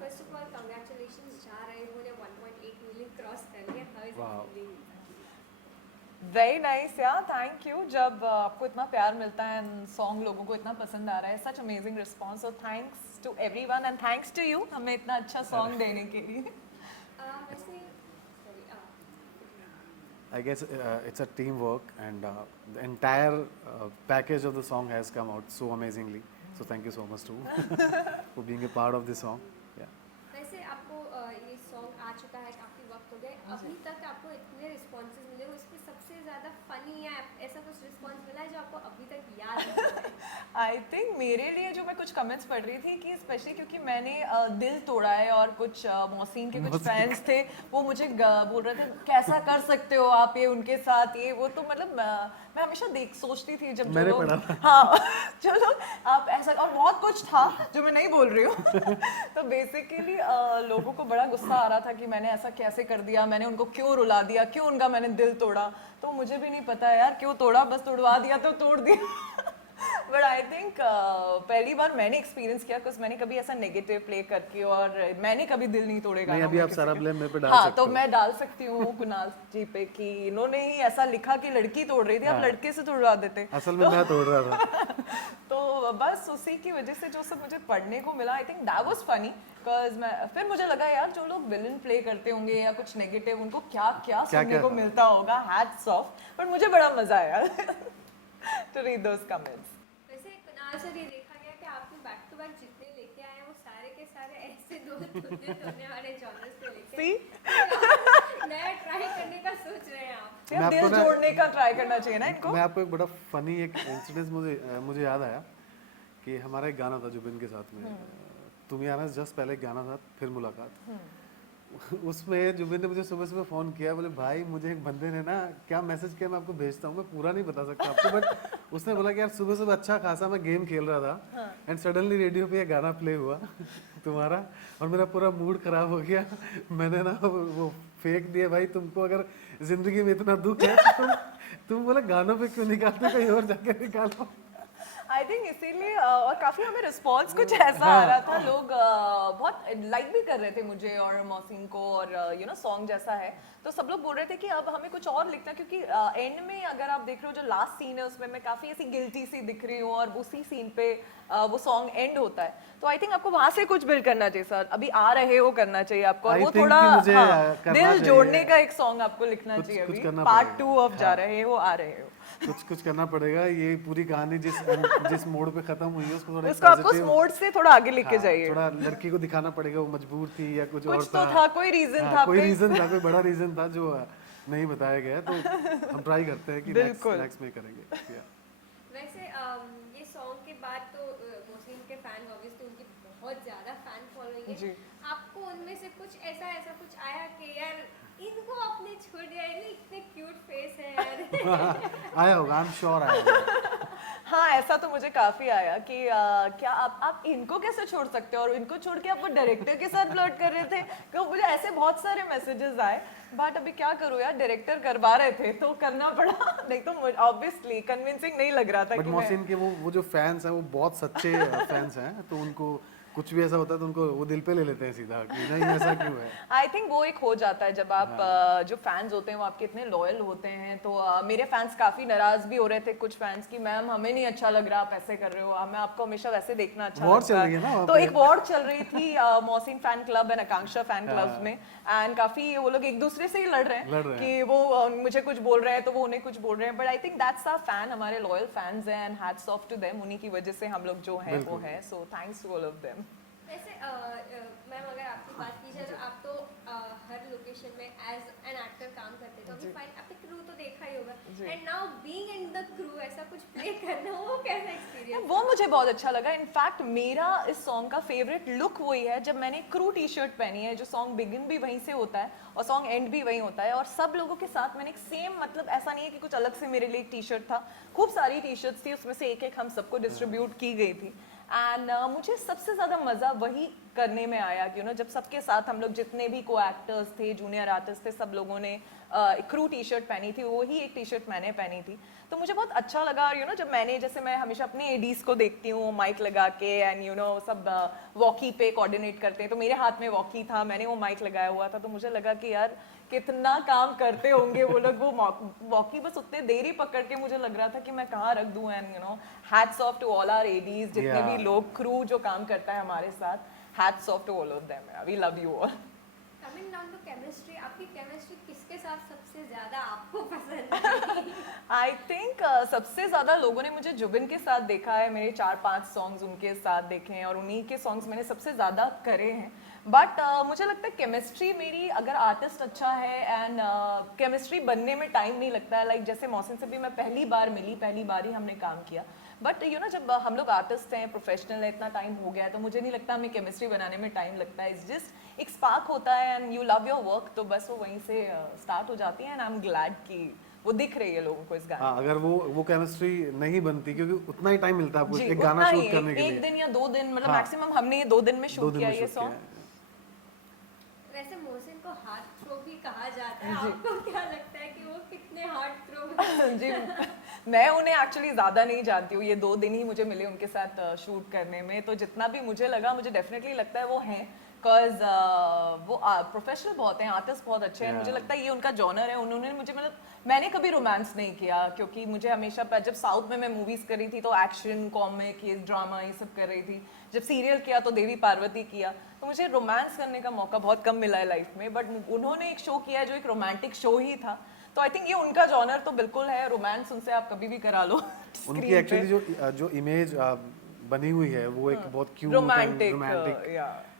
First of all congratulations, जा रहे हो ने 1.8 मिलियन क्रॉस कर लिया. हाउ इज इट वाह फीलिंग? वेरी नाइस यार, थैंक यू. जब आपको इतना प्यार मिलता है एंड सॉन्ग लोगों को इतना पसंद आ रहा है, such amazing response. So thanks to everyone and thanks to you हमें इतना अच्छा सॉन्ग देने के लिए. वैसे sorry I guess it's a teamwork, and the entire package of the song has come out so amazingly. So thank you so much too for being a part of this song. Yeah. वैसे आपको ये song आ चुका है, काफ़ी वक्त हो गए, अभी तक आपको इतने रिस्पॉन्सेज मिले, उसमें सबसे ज़्यादा फनी या ऐसा कुछ रिस्पॉन्स मिला है जो आपको अभी तक याद है? आई थिंक मेरे लिए जो मैं कुछ कमेंट्स पढ़ रही थी कि स्पेशली क्योंकि मैंने दिल तोड़ा है और कुछ मोहसिन के कुछ फैंस थे, वो मुझे बोल रहे थे कैसा कर सकते हो आप ये उनके साथ ये वो. तो मतलब मैं हमेशा सोचती थी जब जो मैंने लोग पढ़ा था. हाँ जो लोग आप ऐसा, और बहुत कुछ था जो मैं नहीं बोल रही हूँ. तो बेसिकली लोगों को बड़ा गुस्सा आ रहा था कि मैंने ऐसा कैसे कर दिया, मैंने उनको क्यों रुला दिया, क्यों उनका मैंने दिल तोड़ा. तो मुझे भी नहीं पता यार क्यों तोड़ा, बस तोड़वा दिया तो तोड़ दिया. बट आई थिंक पहली बार मैंने एक्सपीरियंस किया कुछ, मैंने कभी ऐसा नेगेटिव प्ले करके, और मैंने कभी दिल नहीं तोड़ेगा. नहीं, अभी आप सारा ब्लेम मेरे पे डाल हाँ सकते तो हो. मैं डाल सकती हूँ कुणाल जी पे कि इन्होंने ही ऐसा लिखा कि लड़की तोड़ रही थी, आप लड़के से तोड़वा देते. असल में मैं तोड़ रहा था. तो बस उसी की वजह से जो सब मुझे पढ़ने को मिला, I think that was funny. Because मैं फिर मुझे लगा यार जो लोग विलन प्ले करते होंगे या कुछ नेगेटिव, उनको क्या क्या सुनने को मिलता होगा. Hats off. बट मुझे बड़ा मजा आया टू रीड दोस कमेंट्स. वैसे कुणाल सर, ये देखा गया कि आपने बैक टू बैक जितने लेके आए हैं वो सारे के सारे ऐसे दो धुंधले वाले जॉनर्स पे लेके सी नया ट्राई करने का सोच रहे हैं आप. मैं आपको दिल ना- जोड़ने का ट्राई करना चाहिए ना इनको. मैं आपको एक बड़ा फनी एक इंसिडेंस मुझे याद आया कि हमारा एक गाना था जुबिन के साथ में, तुम ही आना जस्ट पहले एक गाना था, फिर मुलाकात. उसमें जुबिन ने मुझे सुबह सुबह फ़ोन किया, बोले भाई मुझे एक बंदे ने ना क्या मैसेज किया, मैं आपको भेजता हूँ, मैं पूरा नहीं बता सकता आपको, बट उसने बोला कि यार सुबह सुबह अच्छा खासा मैं गेम खेल रहा था एंड सडनली रेडियो पे ये गाना प्ले हुआ तुम्हारा, और मेरा पूरा मूड खराब हो गया. मैंने ना वो फेंक दिया, भाई तुमको अगर जिंदगी में इतना दुख है तो तुम बोले गानों पे क्यों निकालते, कहीं और जाके निकालो. आई थिंक इसीलिए और काफी हमें रिस्पॉन्स कुछ ऐसा आ रहा था, लोग बहुत लाइक भी कर रहे थे मुझे और मोहसिन को, और यू नो सॉन्ग जैसा है तो सब लोग बोल रहे थे कि अब हमें कुछ और लिखना, क्योंकि एंड में अगर आप देख रहे हो जो लास्ट सीन है उसमें मैं काफी ऐसी गिल्टी सी दिख रही हूँ, और उसी सीन पे वो सॉन्ग एंड होता है. तो आई थिंक आपको वहां से कुछ बिल्ड करना चाहिए सर, अभी आ रहे हो करना चाहिए आपको, और I वो think थोड़ा कि मुझे, करना दिल चाहिए. जोड़ने का एक सॉन्ग आपको लिखना कुछ- चाहिए कुछ अभी, करना पार्ट पड़ेगा. 2 ऑफ जा रहे हो, आ रहे हो. कुछ करना पड़ेगा. ये पूरी कहानी जिस मोड़ पे खत्म हुई है उसको थोड़ा उसको आपको उस positive- मोड से थोड़ा आगे लेके हाँ, जाइए. थोड़ा लड़की को दिखाना पड़ेगा वो मजबूर थी या कुछ और कुछ तो था, कोई रीजन था. कोई आपके- रीजन था, कोई बड़ा रीजन था जो नहीं बताया गया, तो हम ट्राई करते हैं कि बिल्कुल. नेक्स्ट में करेंगे. Yeah. वैसे ये सॉन्ग के बाद तो मोहसिन के फैन ऑब्वियसली उनकी बहुत ज़्यादा फैन फॉलोइंग जी. है. आपको उनमें से कुछ ऐसा कुछ आया कि यार इनको आपने छोड़ दिया, इतने क्यूट फेस है यार? आया होगा, आई एम श्योर आया होगा. हाँ ऐसा तो मुझे काफी आया कि क्या आप इनको कैसे छोड़ सकते हो, और इनको छोड़ के आप वो डायरेक्टर के साथ फ्लर्ट कर रहे थे. तो मुझे ऐसे बहुत सारे मैसेजेस आए, बट अभी क्या करूँ यार, डायरेक्टर करवा रहे थे तो करना पड़ा. नहीं तो ऑब्वियसली कन्विंसिंग नहीं लग रहा था बट कि मोहसिन के वो जो फैंस हैं वो बहुत सच्चे फैंस हैं, तो उनको कुछ भी ऐसा होता है तो उनको वो दिल पे ले लेते हैं सीधा कि नहीं ऐसा क्यों है. आई थिंक वो एक हो जाता है जब आप जो फैंस होते हैं वो आपके इतने लॉयल होते हैं. तो मेरे फैंस काफी नाराज भी हो रहे थे, कुछ फैंस की मैम हमें नहीं अच्छा लग रहा आप ऐसे कर रहे हो, हमें आपको हमेशा वैसे देखना अच्छा वॉर लगता चल रही है ना वहाँ तो पे. एक वॉर चल रही थी Mohsin fan club and Akanksha fan club में, एंड काफी वो लोग एक दूसरे से ही लड़ रहे हैं कि वो मुझे कुछ बोल रहे हैं तो वो उन्हें कुछ बोल रहे हैं. But I think that's our fan, हमारे लॉयल फैंस हैं, and hats off to them, उन्हीं की वजह से हम लोग जो हैं वो हैं. So thanks to all of them. वैसे मैम अगर आपकी बात की जाए तो आप तो हर लोकेशन में एज एन एक्टर काम करते तो अभी फाइन आपने क्रू तो देखा ही होगा, and now being in the crew ऐसा कुछ प्ले करना वो कैसा एक्सपीरियंस? वो मुझे बहुत अच्छा लगा. इनफैक्ट मेरा इस सॉन्ग का फेवरेट लुक वही है जब मैंने क्रू टी शर्ट पहनी है, जो सॉन्ग बिगिन भी वहीं से होता है और सॉन्ग एंड भी वहीं होता है, और सब लोगों के साथ मैंने एक सेम, मतलब ऐसा नहीं है कि कुछ अलग से मेरे लिए एक टी शर्ट था, खूब सारी टी शर्ट्स थी, उसमें से एक एक हम सबको डिस्ट्रीब्यूट की गई थी. एंड मुझे सबसे ज़्यादा मज़ा वही करने में आया कि जब सबके साथ हम लोग जितने भी को एक्टर्स थे, जूनियर आर्टिस्ट थे, सब लोगों ने क्रू टी शर्ट पहनी थी, वही एक टी शर्ट मैंने पहनी थी। तो मुझे बहुत अच्छा लगा, और जब मैंने, जैसे मैं हमेशा अपने एडीज को देखती हूँ माइक लगा के, एंड सब वॉकी पे कोऑर्डिनेट करते हैं, तो मेरे हाथ में वॉकी था, मैंने वो माइक लगाया हुआ था, तो मुझे लगा कि यार कितना काम करते होंगे वो लोग, वो वॉकी बस उतने देर ही पकड़ के, मुझे लग रहा था कि मैं कहाँ रख दूँ। And hats off to all our ADs, जितने भी लोग, क्रू जो काम करता है हमारे साथ, hats off to all of them, we love you all. Coming down to chemistry, आपकी केमिस्ट्री किसके साथ सबसे ज्यादा आपको पसंद है? आई थिंक सबसे ज़्यादा लोगों ने मुझे जुबिन के साथ देखा है, मेरे 4-5 सॉन्ग्स उनके साथ देखे हैं, और उन्हीं के सॉन्ग्स मैंने सबसे ज़्यादा करे हैं। बट मुझे लगता है केमिस्ट्री मेरी, अगर आर्टिस्ट अच्छा है एंड केमिस्ट्री बनने में टाइम नहीं लगता है, लाइक जैसे मौसम से भी मैं पहली बार मिली, पहली बार ही हमने काम किया, बट जब हम लोग आर्टिस्ट हैं, प्रोफेशनल है, इतना टाइम हो गया है, तो मुझे नहीं लगता हमें केमिस्ट्री बनाने में टाइम लगता है। इट्स जस्ट एक स्पार्क होता है and you love your work, तो बस वो वहीं से स्टार्ट हो जाती है, एंड आई एम ग्लैड कि वो दिख रही है लोगों को इस गाने। हाँ, अगर वो केमिस्ट्री नहीं बनती, क्योंकि उतना ही टाइम मिलता है आपको जी, एक गाना उतना शूट ही, करने के लिए। एक दिन या 2 दिन, मतलब हाँ। मैक्सिमम हमने ये 2 दिन में 2 शूट दिन किया में ये शूट किया सॉन्ग। है। वैसे मोहसिन को हार्ट थ्रो भी कहा जाता है, जी। आपको क्या लगता है कि वो कितने हार्ट थ्रो? जी, मैं उन्हें एक्चुअली ज़्यादा नहीं जानती हूँ, ये 2 दिन ही मुझे मिले उनके साथ शूट करने में, तो जितना भी मुझे लगा, मुझे डेफिनेटली लगता है वो हैं, बिकॉज वो प्रोफेशनल बहुत हैं, आर्टिस्ट बहुत अच्छे हैं, मुझे लगता है ये उनका जॉनर है। उन्होंने मुझे, मतलब मैंने कभी रोमांस नहीं किया, क्योंकि मुझे हमेशा, जब साउथ में मैं मूवीज़ कर रही थी तो एक्शन, कॉमिक, ये ड्रामा, ये सब कर रही थी, जब सीरियल किया तो देवी पार्वती किया, तो मुझे रोमांस करने का मौका बहुत कम मिला है लाइफ में, बट उन्होंने एक शो किया जो एक रोमांटिक शो ही था, तो आई थिंक ये उनका जॉनर तो बिल्कुल है, रोमांस उनसे आप कभी भी करा लो। उनकी एक्चुअली जो इमेज बनी हुई है, वो एक बहुत क्यूट रोमांटिक, रोमांटिक,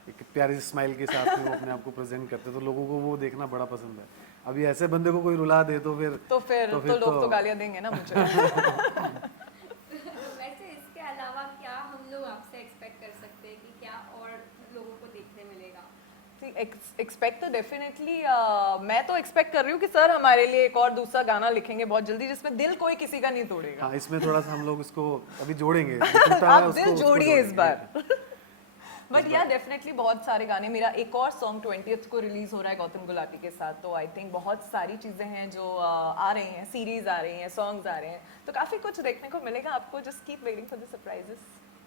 एक प्यारी स्माइल के साथ में वो अपने आप को प्रेजेंट करते हैं, तो लोगों को वो देखना बड़ा पसंद है। अभी ऐसे बंदे को कोई रुला दे तो फिर लोग तो गालियां देंगे ना मुझे। वैसे इसके अलावा क्या हम लोग आपसे एक्सपेक्ट कर सकते हैं कि क्या और लोगों को देखने मिलेगा? एक्सपेक्ट तो डेफिनेटली मैं तो एक्सपेक्ट कर रही हूँ कि सर हमारे लिए एक और दूसरा गाना लिखेंगे बहुत जल्दी, जिसमें दिल कोई किसी का नहीं तोड़ेगा। हाँ, इसमें थोड़ा सा हम लोग इसको अभी जोड़ेंगे, जो टूटा है आप उसको दिल जोड़िए इस जोड़ेंगे। बार। बट या डेफिनेटली बहुत सारे गाने, मेरा एक और सॉन्ग 20th को रिलीज हो रहा है गौतम गुलाटी के साथ, तो आई थिंक बहुत सारी चीज़ें हैं जो आ रही हैं, सीरीज आ रही हैं, सॉन्ग्स आ रहे हैं, तो काफ़ी कुछ देखने को मिलेगा आपको। Just keep waiting for the surprises.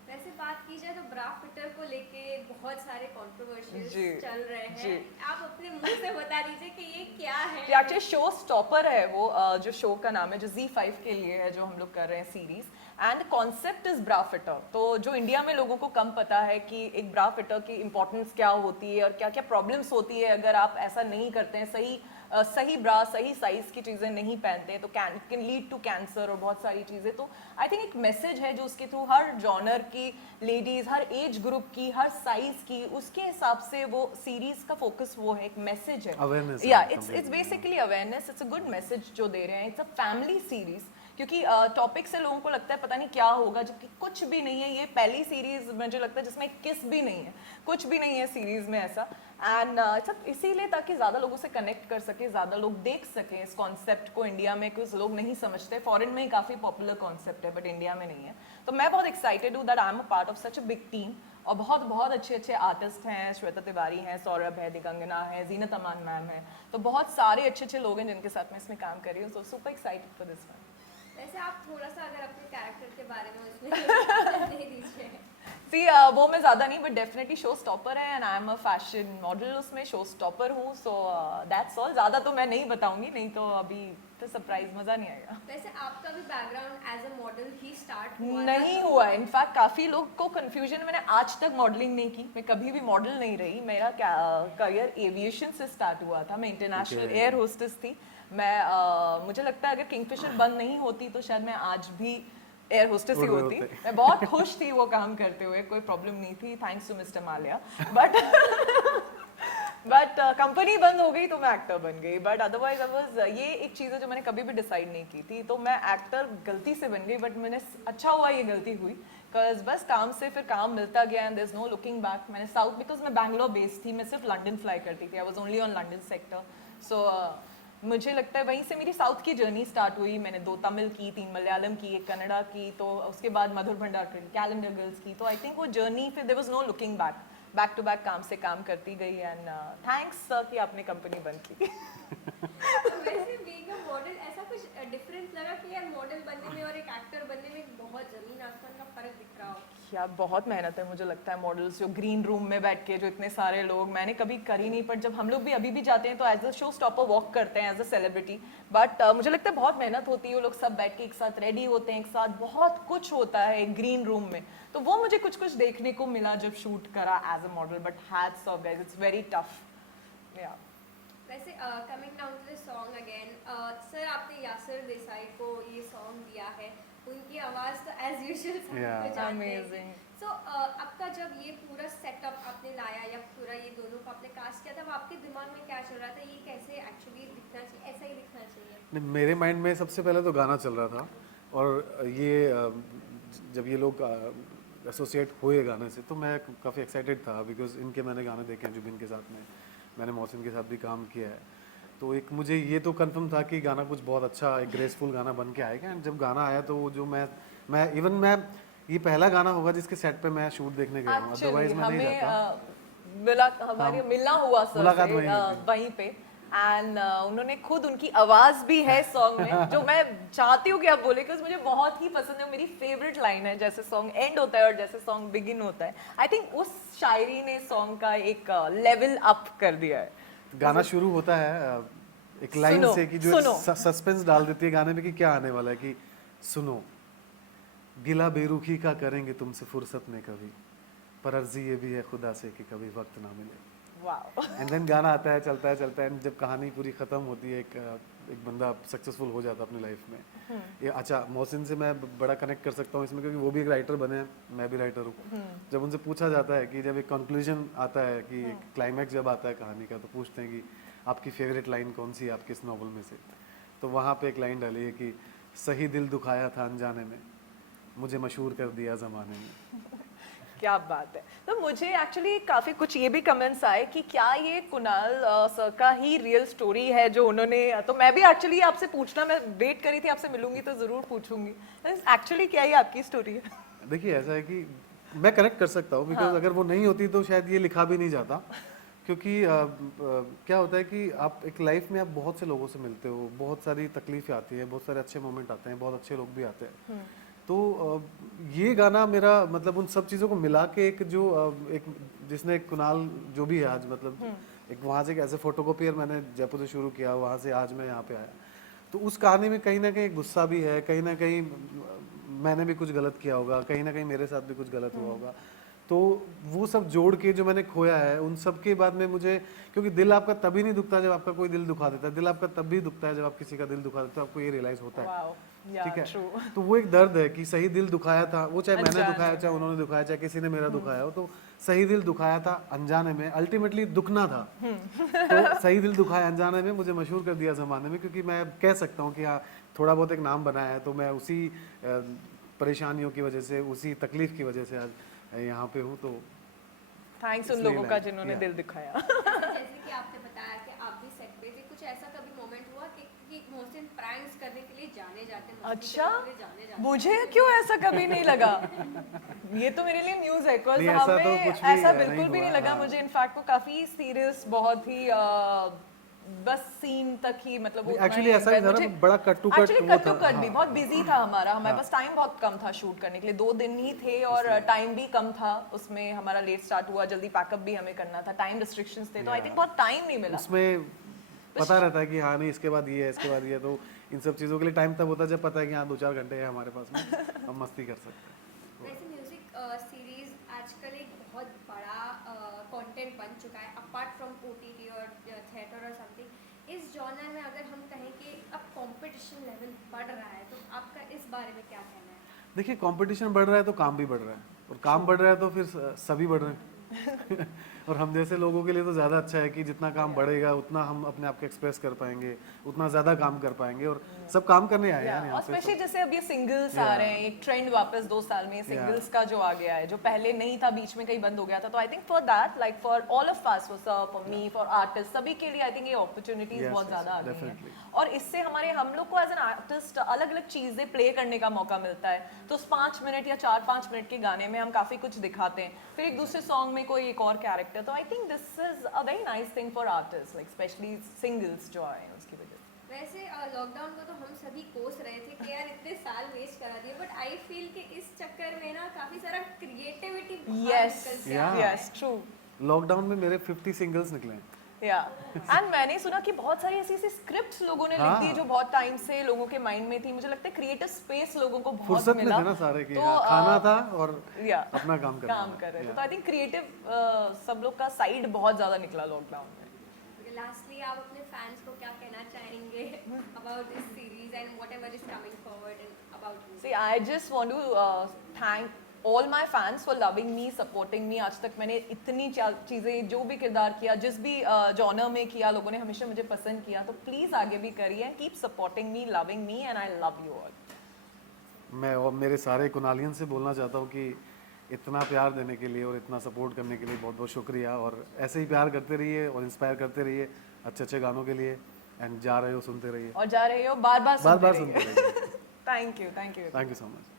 वैसे बात की जाए तो ब्रा फिटर को लेके बहुत सारे कंट्रोवर्शियल्स जी, चल रहे जी। हैं, आप अपने मुंह से बता दीजिए कि ये क्या है? एक्चुअली शो स्टॉपर है वो, जो शो का नाम है, जो Z5 के लिए है, जो हम लोग कर रहे हैं series, and concept is bra fitter. तो जो इंडिया में लोगों को कम पता है कि एक ब्रा फिटर की इंपॉर्टेंस क्या होती है और क्या क्या प्रॉब्लम्स होती है अगर आप ऐसा नहीं करते हैं, सही ब्रा, सही साइज की चीज़ें नहीं पहनते हैं, तो कैन लीड टू कैंसर और बहुत सारी चीज़ें। तो आई थिंक एक मैसेज है जो उसके थ्रू हर जॉनर की लेडीज़, हर एज ग्रुप की, हर साइज की, उसके हिसाब से वो सीरीज का फोकस वो है, एक मैसेज है, Awareness या है, it's basically awareness, it's a good message जो दे रहे हैं। इट्स अ फैमिली सीरीज, क्योंकि टॉपिक से लोगों को लगता है पता नहीं क्या होगा, जबकि कुछ भी नहीं है। ये पहली सीरीज मुझे लगता है जिसमें किस भी नहीं है, कुछ भी नहीं है सीरीज में ऐसा, एंड सब इसीलिए ताकि ज़्यादा लोगों से कनेक्ट कर सके, ज़्यादा लोग देख सकें इस कॉन्सेप्ट को। इंडिया में कुछ लोग नहीं समझते, फॉरेन में काफ़ी पॉपुलर कॉन्सेप्ट है, बट इंडिया में नहीं है। तो मैं बहुत एक्साइटेड हूँ that I am a part of such a big team, और बहुत बहुत अच्छे अच्छे आर्टिस्ट हैं, श्वेता तिवारी हैं, सौरभ है, दिगंगना है, जीनत अमान मैम है, तो बहुत सारे अच्छे अच्छे लोग हैं जिनके साथ मैं इसमें काम कर रही हूँ, so super excited for this one. वैसे आप थोड़ा सा अगर अपने कैरेक्टर के बारे में उसमें दे दीजिए। सी वो मैं ज़्यादा नहीं, बट डेफिनेटली शो स्टॉपर है, and I am a fashion model, उसमें शो स्टॉपर हूँ, सो दैट्स ऑल। ज़्यादा तो मैं नहीं बताऊंगी, नहीं तो अभी तो सरप्राइज मज़ा नहीं आएगा। वैसे आपका भी बैकग्राउंड एज अ मॉडल ही स्टार्ट हुआ नहीं हुआ, इनफैक्ट काफ़ी लोग को कन्फ्यूजन है, मैंने आज तक मॉडलिंग नहीं की, मैं कभी भी मॉडल नहीं रही, मेरा करियर एविएशन से स्टार्ट हुआ था, मैं इंटरनेशनल एयर होस्टेस थी। मैं मुझे लगता है अगर किंगफिशर बंद नहीं होती तो शायद मैं आज भी एयर होस्टेस ही होती। मैं बहुत खुश थी वो काम करते हुए, कोई प्रॉब्लम नहीं थी, thanks to mister Mallya, but company बंद हो गई तो मैं एक्टर बन गई, बट अदरवाइज ये एक चीज़ है जो मैंने कभी भी डिसाइड नहीं की थी, तो मैं एक्टर गलती से बन गई, बट मैंने अच्छा हुआ ये गलती हुई, बिकॉज बस काम से फिर काम मिलता गया, and there is no looking back. मैंने साउथ, बिकॉज मैं बैंगलोर बेस्ड थी, मैं सिर्फ लंदन फ्लाई करती थी, I was only on London sector, so मुझे लगता है वहीं से मेरी साउथ की जर्नी स्टार्ट हुई। मैंने 2 तमिल की, 3 मलयालम की, 1 कन्नड़ा की, तो उसके बाद मधुर भंडारकर की, कैलेंडर गर्ल्स की, तो आई थिंक वो जर्नी फिर there was no looking back, back to back काम से काम करती गई, एंड थैंक्स कि आपने कंपनी बंद की। वैसे बीइंग अ मॉडल ऐसा कुछ डिफरेंस लगा कि यार मॉडल बनने में और एक एक्टर बनने में बहुत जमीन आसमान का फर्क दिख रहा हो? यार बहुत मेहनत है, मुझे लगता है मॉडल्स जो ग्रीन रूम में बैठ के जो इतने सारे लोग, मैंने कभी करी नहीं, पर जब हम लोग भी अभी भी जाते हैं तो as a show stopper walk करते हैं एज अ सेलिब्रिटी, बट मुझे लगता है बहुत मेहनत होती है, वो लोग सब बैठ के एक साथ रेडी होते हैं, एक साथ बहुत कुछ होता है एक ग्रीन रूम में, तो वो मुझे कुछ कुछ देखने को मिला जब शूट करा as a model, but hats off guys, it's very tough. या वैसे coming down to the song again, sir आपने यासिर देसाई को ये सॉन्ग दिया है, उनकी आवाज़ तो एज यूजुअल सब Yeah. को जानते Amazing. हैं। सो आपका जब ये पूरा सेटअप आपने लाया या पूरा ये दोनों को आपने कास्ट किया तब आपके दिमाग में क्या चल रहा था, ये कैसे एक्चुअली दिखना चाहिए, ऐसा ही दिखना चाहिए? नहीं, मेरे माइंड में सबसे पहले तो गाना चल रहा था, और ये जब ये लोग एसोसिएट हुए गाने से तो मैं काफ़ी एक्साइटेड था, बिकॉज इनके मैंने गाने देखे हैं जुबिन के साथ में, मैंने मोहसिन के साथ भी काम किया है, तो एक मुझे ये तो कंफर्म था कि गाना कुछ बहुत अच्छा एक ग्रेसफुल गाना बन के आएगा। एंड जब गाना आया तो वो जो मैं इवन मैं ये पहला गाना होगा जिसके सेट पे मैं शूट देखने गया हूँ, अदरवाइज एक्चुअली मैं नहीं हमें जाता। हमारे मिलना हुआ सर मुलाकात से वहीं हुई थी। वहीं पे, एंड उन्होंने खुद उनकी आवाज भी है सॉन्ग में जो मैं चाहती हूँ कि आप बोले, क्योंकि मुझे बहुत ही पसंद है, मेरी फेवरेट लाइन है, जैसे सॉन्ग एंड होता है और जैसे सॉन्ग बिगिन होता है, आई थिंक उस शायरी ने सॉन्ग का एक लेवल अप कर दिया है। गाना शुरू होता है एक लाइन सुनो, से कि जो सुनो। सस्पेंस डाल देती है गाने में कि क्या आने वाला है, कि सुनो गिला बेरुखी का करेंगे तुमसे फुर्सत में कभी, पर अर्जी ये भी है खुदा से कि कभी वक्त ना मिले। वाओ। एंड देन गाना आता है, चलता है चलता है, and जब कहानी पूरी खत्म होती है, एक बंदा सक्सेसफुल हो जाता है अपनी लाइफ में। ये अच्छा, मोहसिन से मैं बड़ा कनेक्ट कर सकता हूँ इसमें, क्योंकि वो भी एक राइटर बने हैं, मैं भी राइटर हूँ। जब उनसे पूछा जाता है कि जब एक कंक्लूजन आता है कि एक क्लाइमैक्स जब आता है कहानी का, तो पूछते हैं कि आपकी फेवरेट लाइन कौन सी है आपके इस नॉवल में से, तो वहाँ पे एक लाइन डाली है कि सही दिल दुखाया था अनजाने में, मुझे मशहूर कर दिया ज़माने में। क्या बात है। तो मुझे एक्चुअली काफ़ी कुछ ये भी कमेंट्स आए कि क्या ये कुणाल सर का ही रियल स्टोरी है जो उन्होंने, तो मैं भी एक्चुअली आपसे पूछना, मैं वेट करी थी आपसे मिलूंगी तो ज़रूर पूछूंगी, एक्चुअली क्या ये आपकी स्टोरी है? देखिए ऐसा है कि मैं कनेक्ट कर सकता हूँ, बिकॉज अगर वो नहीं होती तो शायद ये लिखा भी नहीं जाता, क्योंकि क्या होता है कि आप एक लाइफ में आप बहुत से लोगों से मिलते हो, बहुत सारी तकलीफें आती हैं, बहुत सारे अच्छे मोमेंट आते हैं, बहुत अच्छे लोग भी आते हैं, तो ये गाना मेरा मतलब उन सब चीज़ों को मिला के एक जो एक जिसने कुणाल जो भी है आज, मतलब एक वहाँ से एक ऐसे फोटोकॉपियर मैंने जयपुर से शुरू किया, वहाँ से आज मैं यहाँ पे आया, तो उस कहानी में कहीं ना कहीं गुस्सा भी है, कहीं ना कहीं मैंने भी कुछ गलत किया होगा, कहीं ना कहीं मेरे साथ भी कुछ गलत हुआ होगा, तो वो सब जोड़ के जो मैंने खोया है उन सब के बाद में मुझे, क्योंकि दिल आपका तभी नहीं दुखता जब आपका कोई दिल दुखा देता है, दिल आपका तब भी दुखता है जब आप किसी का दिल दुखा देते हो, आपको ये रियलाइज होता है। वाओ, या ठीक है, ट्रू। तो वो एक दर्द है कि सही दिल दुखाया था, वो चाहे मैंने अनजाने दुखाया, चाहे उन्होंने दुखाया, चाहे किसी ने मेरा दुखाया हो, तो सही दिल दुखाया था अनजाने में, अल्टीमेटली दुखना था, तो सही दिल दुखाया अनजाने में, मुझे मशहूर कर दिया ज़माने में, क्योंकि मैं कह सकता हूँ कि हाँ थोड़ा बहुत एक नाम बनाया है, तो मैं उसी परेशानियों की वजह से, उसी तकलीफ की वजह से आज यहाँ पे हूँ, तो थैंक्स उन इसलिए लोगों का लाइन, जिन्होंने या। दिल दिखाया। जैसे कि आपने बताया कि आप भी सेट पे थे, कुछ ऐसा कभी मोमेंट हुआ कि मोहसिन प्रैंक्स करने के लिए जाने जाते, मस्ती अच्छा, करने के लिए जाने जाते? मुझे क्यों ऐसा कभी नहीं लगा, ये तो मेरे लिए न्यूज़ है, बिकॉज नहीं, ऐसा तो हमें कुछ भी ऐसा नहीं बिल्कुल भी हुआ, नहीं लगा, हाँ। मुझे इनफैक्ट वो काफी सीरियस, बहुत ही बस सीन तक ही, मतलब उतना एक्चुअली ही ऐसा ही था ना, मुझे- बड़ा कट टू कट Actually, वो cut to था, cut भी हाँ। बहुत बिजी था हमारा, हमारे हाँ। पास टाइम बहुत कम था शूट करने के लिए, 2 दिन ही थे और टाइम भी कम था, उसमें हमारा लेट स्टार्ट हुआ, जल्दी पैकअप भी हमें करना था, टाइम रिस्ट्रिक्शंस थे, तो आई थिंक बहुत टाइम नहीं मिला। उसमें पता रहता है कि हाँ नहीं इसके बाद ये है, इसके बाद ये है, तो इन सब चीज़ों के लिए टाइम तब होता है जब पता है कि हाँ 2-4 घंटे है हमारे पास में, हम मस्ती कर सकते हैं। वैसे म्यूजिक सीरीज आजकल एक बहुत बड़ा कंटेंट बन चुका है, अपार्ट फ्रॉम ओटीटी और थिएटर और समथिंग। इस जॉनर में अगर हम कहें कि अब कंपटीशन लेवल बढ़ रहा है, तो आपका इस बारे में क्या कहना है? देखिए कंपटीशन बढ़ रहा है तो काम भी बढ़ रहा है, और काम बढ़ रहा है तो फिर सभी बढ़ रहे हैं और हम जैसे लोगों के लिए तो ज़्यादा अच्छा है कि जितना काम बढ़ेगा उतना हम अपने आप को एक्सप्रेस कर पाएंगे, उतना ज़्यादा काम कर पाएंगे, और सब काम करने आए हैं यार यहाँ और पे स्पेशली सब। जैसे अब ये सिंगल्स आ रहे हैं, एक ट्रेंड वापस 2 साल में सिंगल्स का जो आ गया है, जो पहले नहीं था, बीच में कहीं बंद हो गया था, तो I think for that, like for all of us, for me, for artist, सभी के लिए आई थिंक ये अपॉर्चुनिटीज Yes, बहुत yes, ज़्यादा आ गई definitely. हैं, और इससे हम लोग को एज एन आर्टिस्ट अलग अलग चीज़ें प्ले करने का मौका मिलता है, तो उस 5 मिनट या 4-5 मिनट के गाने में हम काफ़ी कुछ दिखाते हैं, फिर एक दूसरे सॉन्ग में कोई एक और कैरेक्टर, तो I think this is a very nice thing for artist, like specially singles जो आए हैं उसकी वजह से। वैसे लॉकडाउन को तो हम सभी कोस रहे थे कि यार इतने साल वेस्ट करा दिए, बट आई फील कि इस चक्कर में ना काफी सारा creativity yes Yeah. Yes true lockdown में मेरे 50 सिंगल्स निकले हैं। या एंड मैंने सुना कि बहुत सारी ऐसी ऐसी स्क्रिप्ट्स लोगों ने लिख दी हाँ। जो बहुत टाइम से लोगों के माइंड में थी। मुझे लगता है क्रिएटिव स्पेस लोगों को बहुत फुर्सत में मिला। थे ना सारे कि तो, हाँ, खाना था और या अपना काम करना काम था। कर रहे थे। Yeah. तो आई थिंक क्रिएटिव सब लोग का साइड बहुत ज्यादा निकला लॉकडाउन में। लास्टली आप अपने फैंस को क्या कहना चाहेंगे about this series and whatever is coming forward and about you? See, I just want to thank all my fans for loving me, supporting me. आज तक मैंने इतनी चीज़ें जो भी किरदार किया, जिस भी जॉनर में किया, लोगों ने हमेशा मुझे पसंद किया। तो प्लीज़ आगे भी करिए and keep supporting me, loving me and I love you all. मैं और मेरे सारे कुनालियन से बोलना चाहता हूँ कि इतना प्यार देने के लिए और इतना सपोर्ट करने के लिए बहुत बहुत शुक्रिया, और ऐसे ही प्यार करते रहिए और इंस्पायर करते रहिए अच्छे अच्छे गानों के लिए, एंड जा रहे हो सुनते रहिए, और जा रहे हो बार बार बार बार सुनते सुनते रहिए। रहिए। Thank you thank you so much.